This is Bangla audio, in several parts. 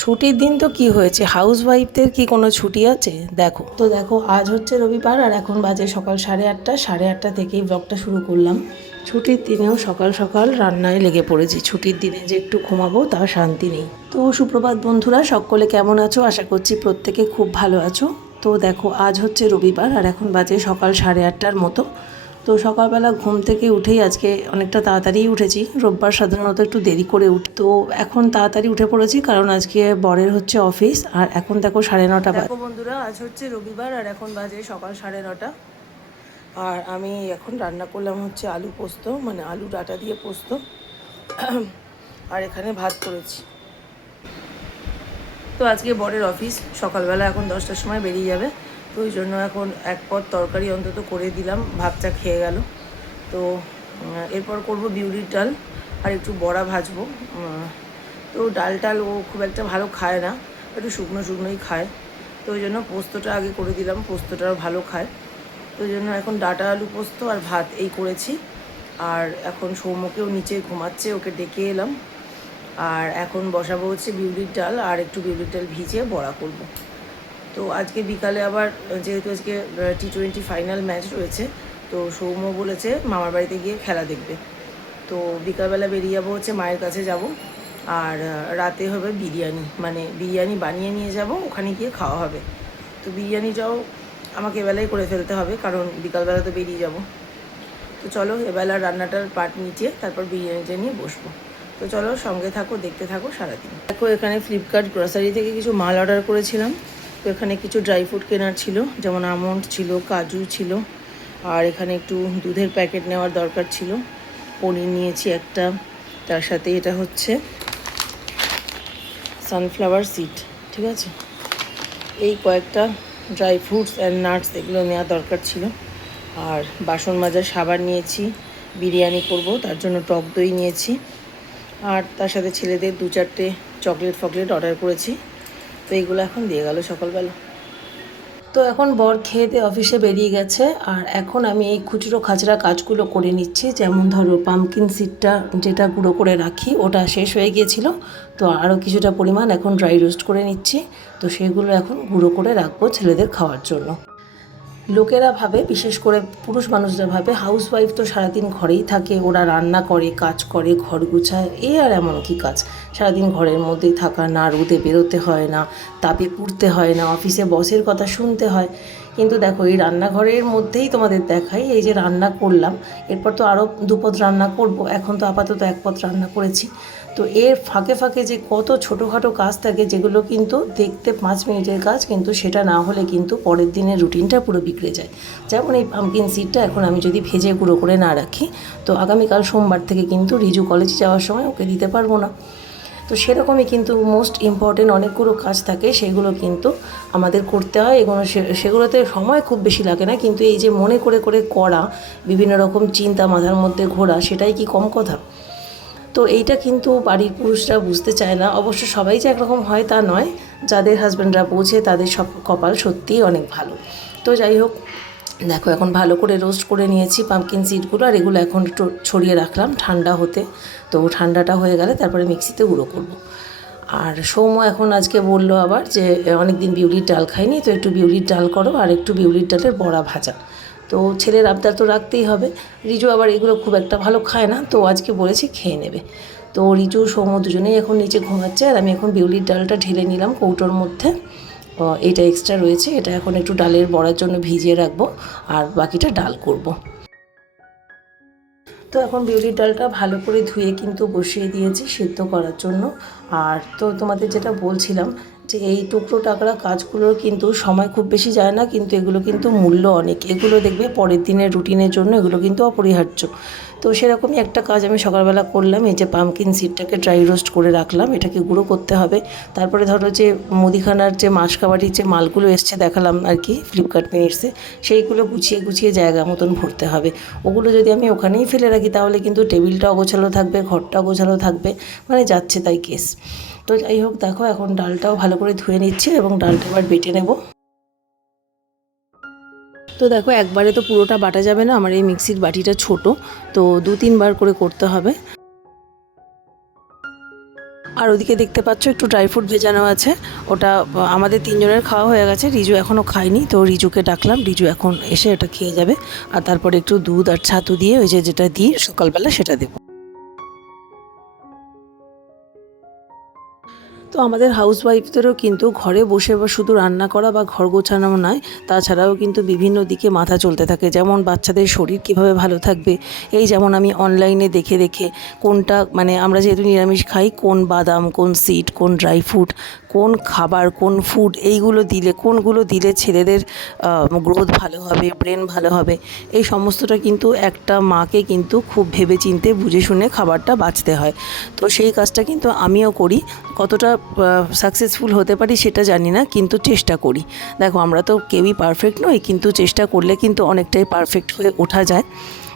ছুটির দিন তো কি হয়েছে, হাউস ওয়াইফদের কি কোনো ছুটি আছে? দেখো আজ হচ্ছে রবিবার আর এখন বাজে সকাল 8:30। 8:30 থেকেই ব্লগটা শুরু করলাম। ছুটির দিনেও সকাল সকাল রান্নায় লেগে পড়েছি। ছুটির দিনে যে একটু ঘুমাবো তাও শান্তি নেই। তো সুপ্রভাত বন্ধুরা, সকলে কেমন আছো? আশা করছি প্রত্যেকে খুব ভালো আছো। তো দেখো আজ হচ্ছে রবিবার আর এখন বাজে সকাল 8:30 মতো। তো সকালবেলা ঘুম থেকে উঠেই আজকে অনেকটা তাড়াতাড়ি উঠেছি। রোববার সাধারণত একটু দেরি করে উঠি, তো এখন তাড়াতাড়ি উঠে পড়েছি কারণ আজকে বরের হচ্ছে অফিস। আর এখন দেখো 9:30 বাজে। দেখো বন্ধুরা, আজ হচ্ছে রবিবার আর এখন বাজে সকাল 9:30। আর আমি এখন রান্না করলাম হচ্ছে আলু পোস্ত, মানে আলু ডাঁটা দিয়ে পোস্ত। আর এখানে ভাত করেছি। তো আজকে বরের অফিস, সকালবেলা এখন 10টার সময় বেরিয়ে যাবে। তো ওই জন্য এখন এক পদ তরকারি অন্তত করে দিলাম, ভাতটা খেয়ে গেল। তো এরপর করব বিউলির ডাল আর একটু বড়া ভাজবো। তো ডাল টাল ও খুব একটা ভালো খায় না, একটু শুকনো শুকনোই খায়। তো ওই জন্য পোস্তটা আগে করে দিলাম, পোস্তটাও ভালো খায়। তো ওই জন্য এখন ডাঁটা আলু পোস্ত আর ভাত এই করেছি। আর এখন সৌম্যকেও নিচে ঘুমাচ্ছে, ওকে ডেকে এলাম। আর এখন বসাবো হচ্ছে বিউলির ডাল আর একটু বিউলির ডাল ভিজিয়ে বড়া করব। তো আজকে বিকালে আবার যেহেতু আজকে T20 ফাইনাল ম্যাচ রয়েছে, তো সৌম্য বলেছে মামার বাড়িতে গিয়ে খেলা দেখবে। তো বিকালবেলা বেরিয়ে যাবো হচ্ছে মায়ের কাছে যাব। আর রাতে হবে বিরিয়ানি, মানে বিরিয়ানি বানিয়ে নিয়ে যাব, ওখানে গিয়ে খাওয়া হবে। তো বিরিয়ানিটাও আমাকে এবেলাই করে ফেলতে হবে কারণ বিকালবেলা তো বেরিয়ে যাব। তো চলো এবেলা রান্নাটার পার্ট নিচে, তারপর বিরিয়ানিটা নিয়ে বসবো। তো চলো সঙ্গে থাকো, দেখতে থাকো সারাদিন। দেখো এখানে ফ্লিপকার্ট গ্রসারি থেকে কিছু মাল অর্ডার করেছিলাম। তো এখানে কিছু ড্রাই ফ্রুট কেনার ছিল, যেমন আমন্ড ছিল, কাজু ছিল। আর এখানে একটু দুধের প্যাকেট নেওয়ার দরকার ছিল। পনির নিয়েছি একটা, তার সাথে এটা হচ্ছে সানফ্লাওয়ার সিড। ঠিক আছে, এই কয়েকটা ড্রাই ফ্রুটস অ্যান্ড নাটস এগুলো নেওয়া দরকার ছিল। আর বাসন মাজার সাবান নিয়েছি, বিরিয়ানি করব তার জন্য টক দই নিয়েছি। আর তার সাথে ছেলেদের 2-4টে চকলেট ফকলেট অর্ডার করেছি। তো এইগুলো এখন দিয়ে গেল সকালবেলা। তো এখন বর খেয়ে দিয়ে অফিসে বেরিয়ে গেছে আর এখন আমি এই খুচরো খাচরা কাজগুলো করে নিচ্ছি। যেমন ধরো পামকিন সিডটা যেটা গুঁড়ো করে রাখি ওটা শেষ হয়ে গিয়েছিল, তো আরও কিছুটা পরিমাণ এখন ড্রাই রোস্ট করে নিচ্ছি। তো সেগুলো এখন গুঁড়ো করে রাখবো ছেলেদের খাওয়ার জন্য। লোকেরা ভাবে, বিশেষ করে পুরুষ মানুষরা ভাবে হাউসওয়াইফ তো সারাদিন ঘরেই থাকে, ওরা রান্না করে, কাজ করে, ঘর গুছায়, এই আর এমন কি কাজ, সারাদিন ঘরের মধ্যেই থাকা, না রোদে বেরোতে হয়, না তাপে পুড়তে হয়, না অফিসে বসের কথা শুনতে হয়। কিন্তু দেখো এই রান্নাঘরের মধ্যেই তোমাদের দেখাই, এই যে রান্না করলাম, এরপর তো আরও 2 পদ রান্না করব। এখন তো আপাতত 1 পদ রান্না করেছি। তো এর ফাঁকে ফাঁকে যে কত ছোটোখাটো কাজ থাকে, যেগুলো কিন্তু দেখতে 5 মিনিটের কাজ, কিন্তু সেটা না হলে কিন্তু পরের দিনের রুটিনটা পুরো বিগড়ে যায়। যেমন এই পামকিন সিডটা এখন আমি যদি ভেজে গুঁড়ো করে না রাখি, তো আগামীকাল সোমবার থেকে কিন্তু রিজু কলেজে যাওয়ার সময় ওকে দিতে পারবো না। তো সেরকমই কিন্তু মোস্ট ইম্পর্টেন্ট অনেকগুলো কাজ থাকে, সেগুলো কিন্তু আমাদের করতে হয়। এগুলো সেগুলোতে সময় খুব বেশি লাগে না, কিন্তু এই যে মনে করে করে করা, বিভিন্ন রকম চিন্তা মাথার মধ্যে ঘোরা, সেটাই কি কম কথা? তো এইটা কিন্তু বাড়ির পুরুষরা বুঝতে চায় না। অবশ্য সবাই যে একরকম হয় তা নয়, যাদের হাজব্যান্ডরা বোঝে তাদের সব কপাল সত্যিই অনেক ভালো। তো যাই হোক, দেখো এখন ভালো করে রোস্ট করে নিয়েছি পামকিন সিডগুলো, আর এগুলো এখন একটু ছড়িয়ে রাখলাম ঠান্ডা হতে। তো ঠান্ডাটা হয়ে গেলে তারপরে মিক্সিতে গুঁড়ো করব। আর সৌম্য এখন আজকে বললো আবার যে অনেক দিন বিউলির ডাল খাইনি, তো একটু বিউলির ডাল করো আর একটু বিউলির ডালের বড়া ভাজা। তো ছেলের আবদার তো রাখতেই হবে। রিজু আবার এগুলো খুব একটা ভালো খায় না, তো আজকে বলেছি খেয়ে নেবে। তো রিজু সৌম্য দুজনেই এখন নিচে ঘুমাচ্ছে আর আমি এখন বিউলির ডালটা ঢেলে নিলাম কৌটোর মধ্যে। এটা এক্সট্রা রয়েছে, এটা এখন একটু ডালের বড়ার জন্য ভিজিয়ে রাখবো আর বাকিটা ডাল করব। তো এখন বিউলির ডালটা ভালো করে ধুয়ে কিন্তু বসিয়ে দিয়েছি সিদ্ধ করার জন্য। আর তো তোমাদের যেটা বলছিলাম, যে এই টুকরো টাকরা কাজগুলোর কিন্তু সময় খুব বেশি যায় না, কিন্তু এগুলো কিন্তু মূল্য অনেক। এগুলো দেখবে পরের দিনের রুটিনের জন্য এগুলো কিন্তু অপরিহার্য। তো সেরকমই একটা কাজ আমি সকালবেলা করলাম। এই যে পামকিন সিডটাকে ড্রাই রোস্ট করে রাখলাম, এটাকে গুঁড়ো করতে হবে। তারপরে ধরো যে মুদিখানার যে মাসকাবাড়ির যে মালগুলো এসছে দেখালাম আর কি ফ্লিপকার্ট মিনিটসে, সেইগুলো গুছিয়ে গুছিয়ে জায়গা মতন ভরতে হবে। ওগুলো যদি আমি ওখানেই ফেলে রাখি তাহলে কিন্তু টেবিলটা অগোছালো থাকবে, ঘরটা অগোছালো থাকবে, মানে যাচ্ছে তাই কেস। তো যাই হোক, দেখো এখন ডালটাও ভালো করে ধুয়ে নিচ্ছি এবং ডালটা এবার বেটে নেব। তো দেখো একবারে তো পুরোটা বাটা যাবে না, আমার এই মিক্সির বাটিটা ছোট, তো 2-3 বার করে করতে হবে। আর ওদিকে দেখতে পাচ্ছ একটু ড্রাই ফ্রুট ভেজানো আছে, ওটা আমাদের 3 জনের খাওয়া হয়ে গেছে, রিজু এখনও খায়নি, তো রিজুকে ডাকলাম, রিজু এখন এসে এটা খেয়ে যাবে। আর তারপরে একটু দুধ আর ছাতু দিয়ে ওই যেটা দিই সকালবেলা সেটা দেবো। তো আমাদের হাউসওয়াইফদেরও কিন্তু ঘরে বসে বা শুধু রান্না করা বা ঘর গোছানো নয়, তাছাড়াও কিন্তু বিভিন্ন দিকে মাথা চলতে থাকে। যেমন বাচ্চাদের শরীর কিভাবে ভালো থাকবে, এই যেমন আমি অনলাইনে দেখে দেখে কোনটা মানে আমরা যেহেতু নিরামিষ খাই, কোন বাদাম, কোন সিড, কোন ড্রাই ফ্রুট, কোন খাবার, কোন ফুড এইগুলো দিলে, কোনগুলো দিলে ছেলেদের গ্রোথ ভালো হবে, ব্রেন ভালো হবে, এই সমস্তটা কিন্তু একটা মাকে কিন্তু খুব ভেবে চিন্তে বুঝে শুনে খাবারটা বাছতে হয়। তো সেই কাজটা কিন্তু আমিও করি। কতটা সাকসেসফুল হতে পারি সেটা জানি না, কিন্তু চেষ্টা করি। দেখো আমরা তো কেউই পারফেক্ট নই, কিন্তু চেষ্টা করলে কিন্তু অনেকটাই পারফেক্ট হয়ে ওঠা যায়।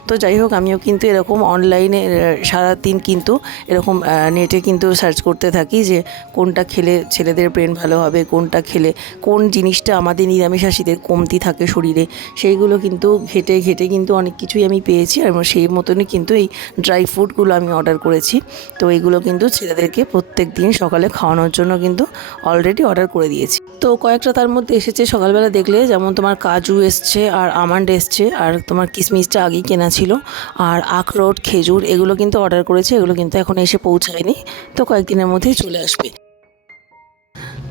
তো যাই হোক, আমিও কিন্তু এরকম অনলাইনে সারাদিন কিন্তু এরকম নেটে কিন্তু সার্চ করতে থাকি যে কোনটা খেলে ছেলেদের ব্রেন ভালো হবে, কোনটা খেলে কোন জিনিসটা আমাদের নিরামিষাশীদের কমতি থাকে শরীরে, সেইগুলো কিন্তু ঘেটে ঘেটে কিন্তু অনেক কিছুই আমি পেয়েছি। আর সেই মতনই কিন্তু এই ড্রাই ফ্রুটগুলো আমি অর্ডার করেছি। তো এইগুলো কিন্তু ছেলেদেরকে প্রত্যেক দিন সকালে খাওয়ানোর জন্য কিন্তু অলরেডি অর্ডার করে দিয়েছি। তো কয়েকটা তার মধ্যে এসেছে সকালবেলা দেখলে, যেমন তোমার কাজু এসছে আর আমন্ড এসছে, আর তোমার কিশমিশটা আগেই কেনা ছিল, আর আখরোট, খেজুর এগুলো কিন্তু অর্ডার করেছে, এগুলো কিন্তু এখন এসে পৌঁছায়নি, তো কয়েকদিনের মধ্যেই চলে আসবে।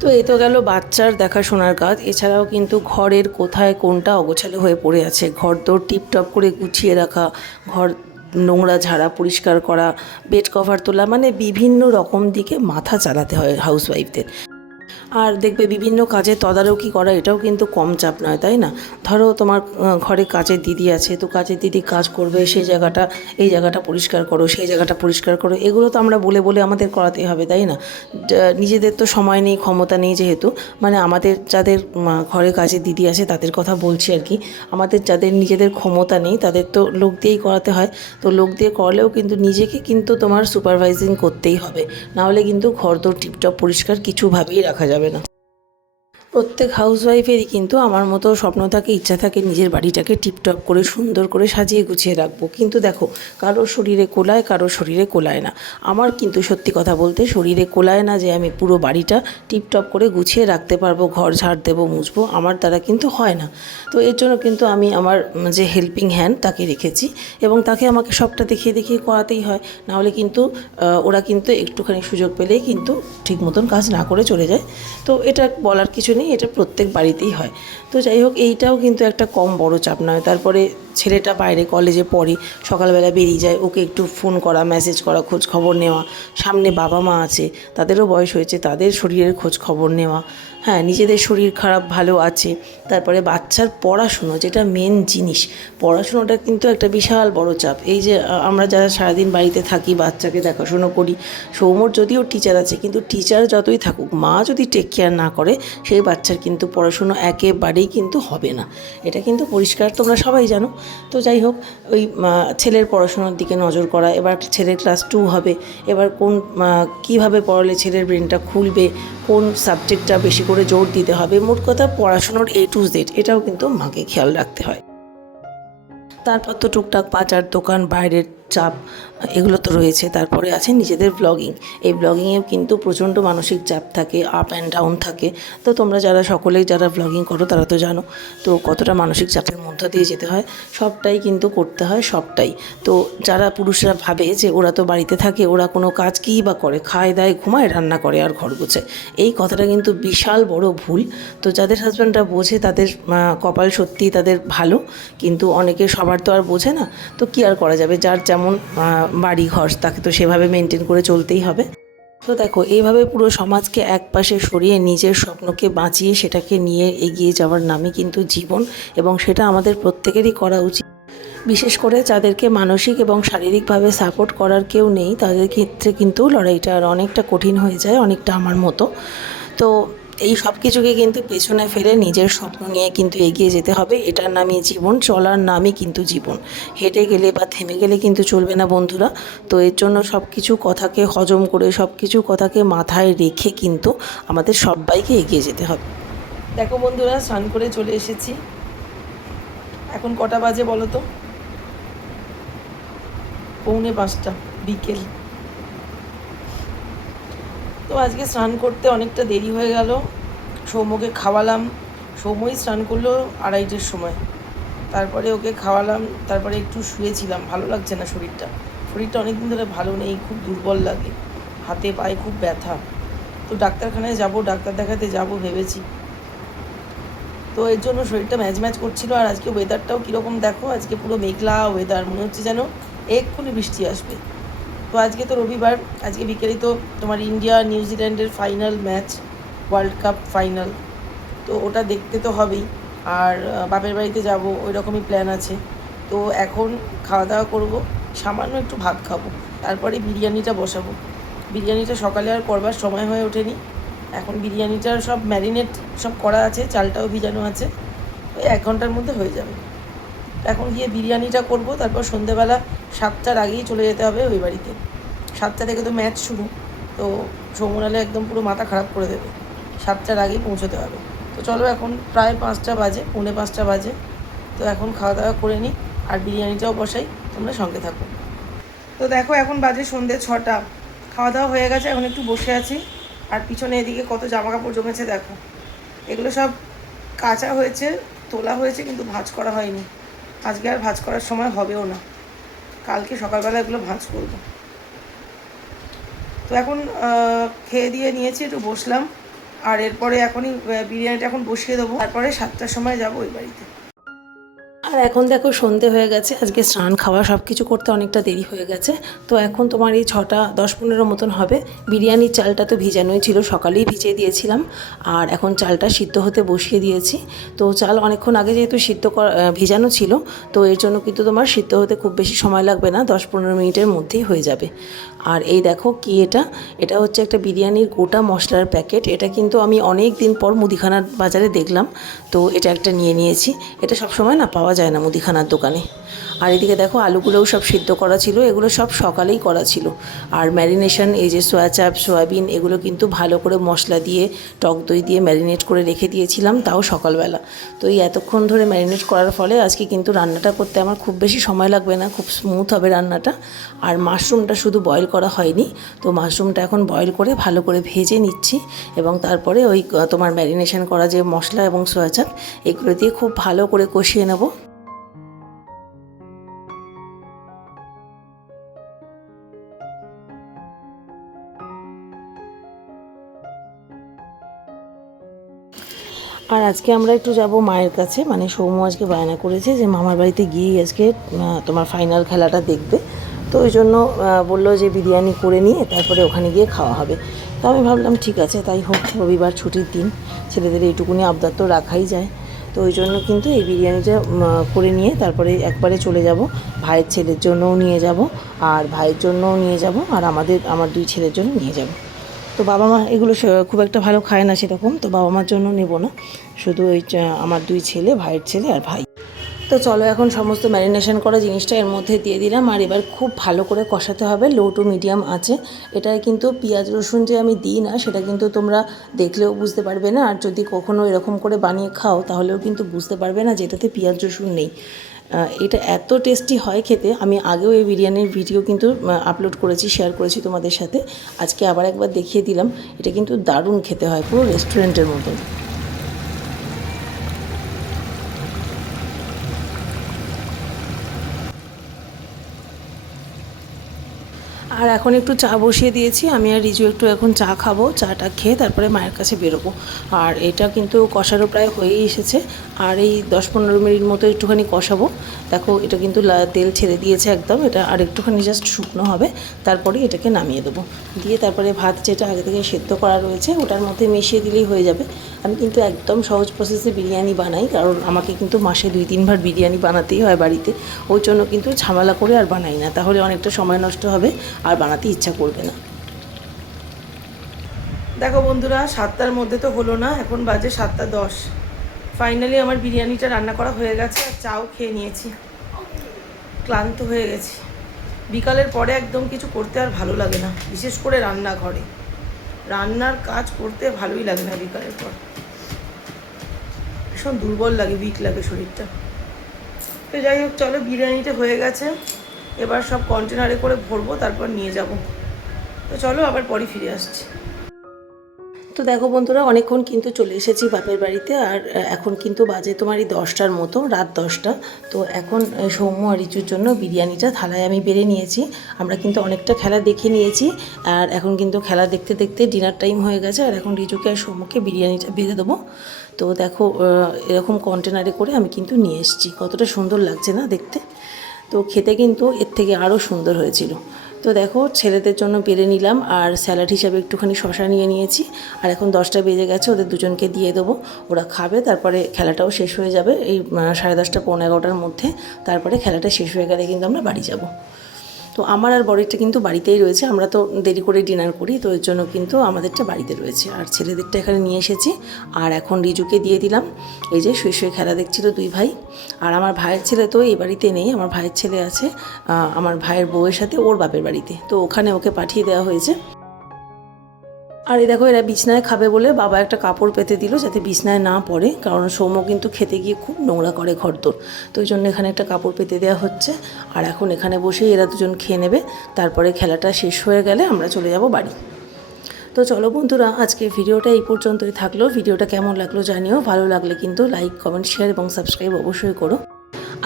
তো এই তো গেল বাচ্চার দেখাশোনার কাজ। এছাড়াও কিন্তু ঘরের কোথায় কোনটা অগোছালো হয়ে পড়ে আছে, ঘর দোর টিপটপ করে গুছিয়ে রাখা, ঘর নোংরা ঝাড়া পরিষ্কার করা, বেড কভার তোলা, মানে বিভিন্ন রকম দিকে মাথা চালাতে হয় হাউসওয়াইফদের। আর দেখবে বিভিন্ন কাজে তদারকি করা, এটাও কিন্তু কম চাপ নয়, তাই না? ধরো তোমার ঘরে কাজের দিদি আছে, তো কাজের দিদি কাজ করবে, সেই জায়গাটা এই জায়গাটা পরিষ্কার করো, সেই জায়গাটা পরিষ্কার করো, এগুলো তো আমরা বলে বলে আমাদের করাতেই হবে, তাই না? নিজেদের তো সময় নেই, ক্ষমতা নেই, যেহেতু মানে আমাদের যাদের ঘরে কাজের দিদি আছে তাদের কথা বলছি আর কি, আমাদের যাদের নিজেদের ক্ষমতা নেই তাদের তো লোক দিয়েই করাতে হয়। তো লোক দিয়ে করলেও কিন্তু নিজেকে কিন্তু তোমার সুপারভাইজিং করতেই হবে, নাহলে কিন্তু ঘর তো টিপটপ পরিষ্কার কিছুভাবেই রাখা যাবে না। প্রত্যেক হাউসওয়াইফেরই কিন্তু আমার মতো স্বপ্ন থাকে, ইচ্ছা থাকে নিজের বাড়িটাকে টিপটপ করে সুন্দর করে সাজিয়ে গুছিয়ে রাখবো, কিন্তু দেখো কারোর শরীরে কোলায়, কারোর শরীরে কোলায় না। আমার কিন্তু সত্যি কথা বলতে শরীরে কোলায় না যে আমি পুরো বাড়িটা টিপটপ করে গুছিয়ে রাখতে পারবো, ঘর ঝাড় দেবো, মুছবো, আমার দ্বারা কিন্তু হয় না। তো এর জন্য কিন্তু আমি আমার যে হেল্পিং হ্যান্ড তাকে রেখেছি, এবং তাকে আমাকে সবটা দেখিয়ে দেখিয়ে করাতেই হয়, নাহলে কিন্তু ওরা কিন্তু একটুখানি সুযোগ পেলেই কিন্তু ঠিক মতন কাজ না করে চলে যায়। তো এটা বলার কিছু নেই, এটা প্রত্যেক বাড়িতেই হয়। তো যাই হোক, এইটাও কিন্তু একটা কম বড় চাপ নয়। তারপরে ছেলেটা বাইরে কলেজে পড়ে, সকালবেলা বেরিয়ে যায়, ওকে একটু ফোন করা, মেসেজ করা, খোঁজ খবর নেওয়া, সামনে বাবা মা আছে, তাদেরও বয়স হয়েছে, তাদের শরীরের খোঁজ খবর নেওয়া, হ্যাঁ নিজেদের শরীর খারাপ ভালো আছে, তারপরে বাচ্চার পড়াশুনো যেটা মেন জিনিস, পড়াশুনোটা কিন্তু একটা বিশাল বড় চাপ। এই যে আমরা যারা সারাদিন বাড়িতে থাকি, বাচ্চাকে দেখাশুনো করি, সৌম্যর যদিও টিচার আছে, কিন্তু টিচার যতই থাকুক, মা যদি টেক কেয়ার না করে সেই বাচ্চার কিন্তু পড়াশুনো একেবারেই কিন্তু হবে না, এটা কিন্তু পরিষ্কার, তোমরা সবাই জানো। তো যাই হোক, ওই ছেলের পড়াশোনার দিকে নজর করা, এবার ছেলের ক্লাস 2 হবে, এবার কোন কীভাবে পড়ালে ছেলের ব্রেনটা খুলবে, কোন সাবজেক্টটা বেশি করে জোর দিতে হবে, মোট কথা পড়াশুনোর A to Z এটাও কিন্তু মাকে খেয়াল রাখতে হয়। তারপর তো টুকটাক বাজার, দোকান, বাইরের চাপ, এগুলো তো রয়েছে। তারপরে আছে নিজেদের ব্লগিং, এই ব্লগিংয়েও কিন্তু প্রচণ্ড মানসিক চাপ থাকে, আপ অ্যান্ড ডাউন থাকে। তো তোমরা যারা সকলেই যারা ব্লগিং করো তারা তো জানো তো কতটা মানসিক চাপের মধ্য দিয়ে যেতে হয়, সবটাই কিন্তু করতে হয়, সবটাই। তো যারা পুরুষরা ভাবে যে ওরা তো বাড়িতে থাকে, ওরা কোনো কাজ কী বা করে, খায় দায় ঘুমায়, রান্না করে আর ঘর গোছায়, এই কথাটা কিন্তু বিশাল বড় ভুল। তো যাদের হাজব্যান্ডরা বোঝে তাদের কপাল সত্যি তাদের ভালো, কিন্তু অনেকে সবার তো আর বোঝে না। তো কী আর করা যাবে, যার যেমন বাড়ি ঘর তাকে তো সেভাবে মেনটেন করে চলতেই হবে। তো দেখো, এইভাবে পুরো সমাজকে একপাশে সরিয়ে নিজের স্বপ্নকে বাঁচিয়ে সেটাকে নিয়ে এগিয়ে যাওয়ার নামই কিন্তু জীবন, এবং সেটা আমাদের প্রত্যেকেরই করা উচিত। বিশেষ করে যাদেরকে মানসিক এবং শারীরিকভাবে সাপোর্ট করার কেউ নেই, তাদের ক্ষেত্রে কিন্তু লড়াইটা আর অনেকটা কঠিন হয়ে যায়, অনেকটা আমার মতো। তো এই সব কিছুকে কিন্তু পেছনে ফেলে নিজের স্বপ্ন নিয়ে কিন্তু এগিয়ে যেতে হবে, এটার নামই জীবন, চলার নামই কিন্তু জীবন। হেঁটে গেলে বা থেমে গেলে কিন্তু চলবে না বন্ধুরা। তো এর জন্য সব কিছু কথাকে হজম করে, সব কিছু কথাকে মাথায় রেখে কিন্তু আমাদের সবাইকে এগিয়ে যেতে হবে। দেখো বন্ধুরা, স্নান করে চলে এসেছি, এখন কটা বাজে বলো তো? 4:45 বিকেল। তো আজকে স্নান করতে অনেকটা দেরি হয়ে গেল। সৌম্যকে খাওয়ালাম, সৌম্যই স্নান করলো 2:30-এর সময়। তারপরে ওকে খাওয়ালাম, তারপরে একটু শুয়েছিলাম। ভালো লাগছে না শরীরটা, অনেক দিন ধরে ভালো নেই, খুব দুর্বল লাগে, হাতে পায়ে খুব ব্যথা। তো ডাক্তারখানায় যাব, ডাক্তার দেখাতে যাব ভেবেছি। তো এর জন্য শরীরটা ম্যাচ করছিল। আর আজকে ওয়েদারটাও কীরকম দেখো, আজকে পুরো মেঘলা ওয়েদার, মনে হচ্ছে যেন এক্ষুনি বৃষ্টি আসবে। তো আজকে তো রবিবার, আজকে বিকেলেই তো তোমার ইন্ডিয়া নিউজিল্যান্ডের final match, world cup final. তো ওটা দেখতে তো হবেই। আর বাপের বাড়িতে যাব, ওই রকমই প্ল্যান আছে। তো এখন খাওয়া দাওয়া করবো, সামান্য একটু ভাত খাবো, তারপরে বিরিয়ানিটা বসাবো। বিরিয়ানিটা সকালে আর করবার সময় হয়ে ওঠেনি। এখন বিরিয়ানিটার সব ম্যারিনেট সব করা আছে, চালটাও ভিজানো আছে, ওই 1 ঘন্টার মধ্যে হয়ে যাবে। এখন গিয়ে বিরিয়ানিটা করব, তারপর সন্ধেবেলা 7টার আগেই চলে যেতে হবে ওই বাড়িতে। 7টা থেকে তো ম্যাচ শুরু, তো সৌমনালে একদম পুরো মাথা খারাপ করে দেবে। 7টার আগেই পৌঁছতে হবে। তো চলো, এখন প্রায় 5টা বাজে, 4:45 বাজে। তো এখন খাওয়া দাওয়া করে নিই আর বিরিয়ানিটাও বসাই, তোমরা সঙ্গে থাকো। তো দেখো, এখন বাজে সন্ধ্যে 6টা। খাওয়া দাওয়া হয়ে গেছে, এখন একটু বসে আছি। আর পিছনে এদিকে কত জামা কাপড় জমেছে দেখো। এগুলো সব কাচা হয়েছে, তোলা হয়েছে, কিন্তু ভাঁজ করা হয়নি। আজকে আর ভাঁজ করার সময় হবেও না, কালকে সকালবেলা এগুলো ভাঁজ করব। তো এখন খেয়ে দিয়ে নিয়েছি, একটু বসলাম। আর এরপরে এখনই বিরিয়ানিটা এখন বসিয়ে দেবো, তারপরে 7টার সময় যাবো ওই বাড়িতে। আর এখন দেখো সন্ধে হয়ে গেছে, আজকে স্নান খাওয়া সব কিছু করতে অনেকটা দেরি হয়ে গেছে। তো এখন তোমার এই 6টা 10-15 মতন হবে। বিরিয়ানির চালটা তো ভিজানোই ছিল, সকালেই ভিজিয়ে দিয়েছিলাম। আর এখন চালটা সিদ্ধ হতে বসিয়ে দিয়েছি। তো চাল অনেকক্ষণ আগে যেহেতু ভিজানো ছিল, তো এর জন্য কিন্তু তোমার সিদ্ধ হতে খুব বেশি সময় লাগবে না, 10-15 মিনিটের মধ্যেই হয়ে যাবে। আর এই দেখো কি, এটা হচ্ছে একটা বিরিয়ানির গোটা মশলার প্যাকেট। এটা কিন্তু আমি অনেক দিন পর মুদিখানার বাজারে দেখলাম, তো এটা একটা নিয়ে নিয়েছি। এটা সবসময় না পাওয়া যায় না মুদিখানার দোকানে। আর এদিকে দেখো, আলুগুলোও সব সিদ্ধ করা ছিল, এগুলো সব সকালেই করা ছিল। আর ম্যারিনেশন, এই যে সোয়া চাপ, সয়াবিন, এগুলো কিন্তু ভালো করে মশলা দিয়ে, টক দই দিয়ে ম্যারিনেট করে রেখে দিয়েছিলাম, তাও সকালবেলা। তো এই এতক্ষণ ধরে ম্যারিনেট করার ফলে আজকে কিন্তু রান্নাটা করতে আমার খুব বেশি সময় লাগবে না, খুব স্মুথ হবে রান্নাটা। আর মাশরুমটা শুধু বয়েল করা হয়নি, তো মাশরুমটা এখন বয়েল করে ভালো করে ভেজে নিচ্ছি। এবং তারপরে ওই তোমার ম্যারিনেশন করা যে মশলা এবং সোয়া চাপ, এগুলো দিয়ে খুব ভালো করে কষিয়ে নেব। আর আজকে আমরা একটু যাব মায়ের কাছে, মানে সৌম্য আজকে বায়না করেছে যে মামার বাড়িতে গিয়েই আজকে তোমার ফাইনাল খেলাটা দেখবে। তো ওই জন্য বললো যে বিরিয়ানি করে নিয়ে তারপরে ওখানে গিয়ে খাওয়া হবে। তো আমি ভাবলাম ঠিক আছে, তাই হোক, রবিবার ছুটির দিন, ছেলেদের এইটুকুনি আবদার তো রাখাই যায়। তো ওই জন্য কিন্তু এই বিরিয়ানিটা করে নিয়ে তারপরে একবারে চলে যাব। ভাইয়ের ছেলের জন্যও নিয়ে যাব, আর ভাইয়ের জন্যও নিয়ে যাব, আর আমার 2 ছেলের জন্য নিয়ে যাব। তো বাবা মা এগুলো খুব একটা ভালো খায় না সেরকম, তো বাবা মার জন্য নেব না, শুধু ওই আমার 2 ছেলে, ভাইয়ের ছেলে আর ভাই। তো চলো, এখন সমস্ত ম্যারিনেশন করা জিনিসটা এর মধ্যে দিয়ে দিলাম। আর এবার খুব ভালো করে কষাতে হবে, লো টু মিডিয়াম আছে। এটায় কিন্তু পেঁয়াজ রসুন যে আমি দিই না, সেটা কিন্তু তোমরা দেখলেও বুঝতে পারবে না। আর যদি কখনো এরকম করে বানিয়ে খাও, তাহলেও কিন্তু বুঝতে পারবে না যেটাতে পেঁয়াজ রসুন নেই। এটা এত টেস্টি হয় খেতে। আমি আগেও এই বিরিয়ানির ভিডিও কিন্তু আপলোড করেছি, শেয়ার করেছি তোমাদের সাথে। আজকে আবার একবার দেখিয়ে দিলাম। এটা কিন্তু দারুণ খেতে হয়, পুরো রেস্টুরেন্টের মতন। আর এখন একটু চা বসিয়ে দিয়েছি, আমি আর রিজু একটু এখন চা খাবো। চাটা খেয়ে তারপরে মায়ের কাছে বেরোবো। আর এটা কিন্তু কষারও প্রায় হয়েই এসেছে। আর এই 10-15 মিনিট মতো একটুখানি কষাবো। দেখো, এটা কিন্তু তেল ছেড়ে দিয়েছে একদম। এটা আর একটুখানি জাস্ট শুকনো হবে, তারপরে এটাকে নামিয়ে দেবো। দিয়ে তারপরে ভাত যেটা আগে থেকে সেদ্ধ করা রয়েছে, ওটার মধ্যে মিশিয়ে দিলেই হয়ে যাবে। আমি কিন্তু একদম সহজ প্রসেসে বিরিয়ানি বানাই, কারণ আমাকে কিন্তু মাসে 2-3 বার বিরিয়ানি বানাতেই হয় বাড়িতে। ওই জন্য কিন্তু ঝামেলা করে আর বানাই না, তাহলে অনেকটা সময় নষ্ট হবে আর বানাতে ইচ্ছা করবে না। দেখো বন্ধুরা, 7টার মধ্যে তো হলো না, এখন বাজে 7টা 10। ফাইনালি আমার বিরিয়ানিটা রান্না করা হয়ে গেছে, আর চাও খেয়ে নিয়েছি। ক্লান্ত হয়ে গেছি। বিকালের পরে একদম কিছু করতে আর ভালো লাগে না, বিশেষ করে রান্নাঘরে রান্নার কাজ করতে ভালোই লাগে না বিকালের পর। ভীষণ দুর্বল লাগে, উইক লাগে শরীরটা। তো যাই হোক, চলো, বিরিয়ানিটা হয়ে গেছে। এবার সব কন্টেনারে করে ভরবো, তারপর নিয়ে যাব। তো চলো, আবার পরে ফিরে আসছি। তো দেখো বন্ধুরা, অনেকক্ষণ কিন্তু চলে এসেছি বাপের বাড়িতে। আর এখন কিন্তু বাজে তোমার এই 10টার মতো, রাত 10টা। তো এখন সৌম্য আর রিচুর জন্য বিরিয়ানিটা থালায় আমি বেড়ে নিয়েছি। আমরা কিন্তু অনেকটা খেলা দেখে নিয়েছি, আর এখন কিন্তু খেলা দেখতে দেখতে ডিনার টাইম হয়ে গেছে। আর এখন রিচুকে আর সৌম্যকে বিরিয়ানিটা বেড়ে দেবো। তো দেখো এরকম কন্টেনারে করে আমি কিন্তু নিয়ে এসেছি। কতটা সুন্দর লাগছে না দেখতে? তো খেতে কিন্তু এর থেকে আরও সুন্দর হয়েছিল। তো দেখো ছেলেদের জন্য বেড়ে নিলাম, আর স্যালাড হিসাবে একটুখানি শশা নিয়ে নিয়েছি। আর এখন 10টা বেজে গেছে, ওদের দুজনকে দিয়ে দেবো, ওরা খাবে। তারপরে খেলাটাও শেষ হয়ে যাবে এই 10:30 পৌনে 11টার মধ্যে। তারপরে খেলাটা শেষ হয়ে গেলে কিন্তু আমরা বাড়ি যাব। তো আমার আর বরেরটা কিন্তু বাড়িতেই রয়েছে, আমরা তো দেরি করে ডিনার করি, তো এর জন্য কিন্তু আমাদেরটা বাড়িতে রয়েছে। আর ছেলেদেরটা এখানে নিয়ে এসেছি। আর এখন রিজুকে দিয়ে দিলাম। এই যে শুয়ে শুয়ে খেলা দেখছিল দুই ভাই। আর আমার ভাইয়ের ছেলে তো এই বাড়িতে নেই, আমার ভাইয়ের ছেলে আছে আমার ভাইয়ের বউয়ের সাথে ওর বাপের বাড়িতে, তো ওখানে ওকে পাঠিয়ে দেওয়া হয়েছে। আর এই দেখো, এরা বিছনায় খাবে বলে বাবা একটা কাপড় পেতে দিল যাতে বিছনায় না পড়ে, কারণ সৌম্য কিন্তু খেতে গিয়ে খুব নোংরা করে ঘরদোর। তো ওই জন্য এখানে একটা কাপড় পেতে দেওয়া হচ্ছে। আর এখন এখানে বসেই এরা দুজন খেয়ে নেবে। তারপরে খেলাটা শেষ হয়ে গেলে আমরা চলে যাব বাড়ি। তো চলো বন্ধুরা, আজকে ভিডিওটা এই পর্যন্তই থাকলো। ভিডিওটা কেমন লাগলো জানিও, ভালো লাগলে কিন্তু লাইক, কমেন্ট, শেয়ার এবং সাবস্ক্রাইব অবশ্যই করো।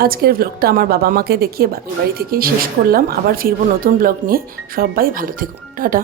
আজকের ব্লগটা আমার বাবা মাকে দেখিয়ে বাপের বাড়ি থেকেই শেষ করলাম। আবার ফিরবো নতুন ব্লগ নিয়ে। সবাই ভালো থেকো, টাটা।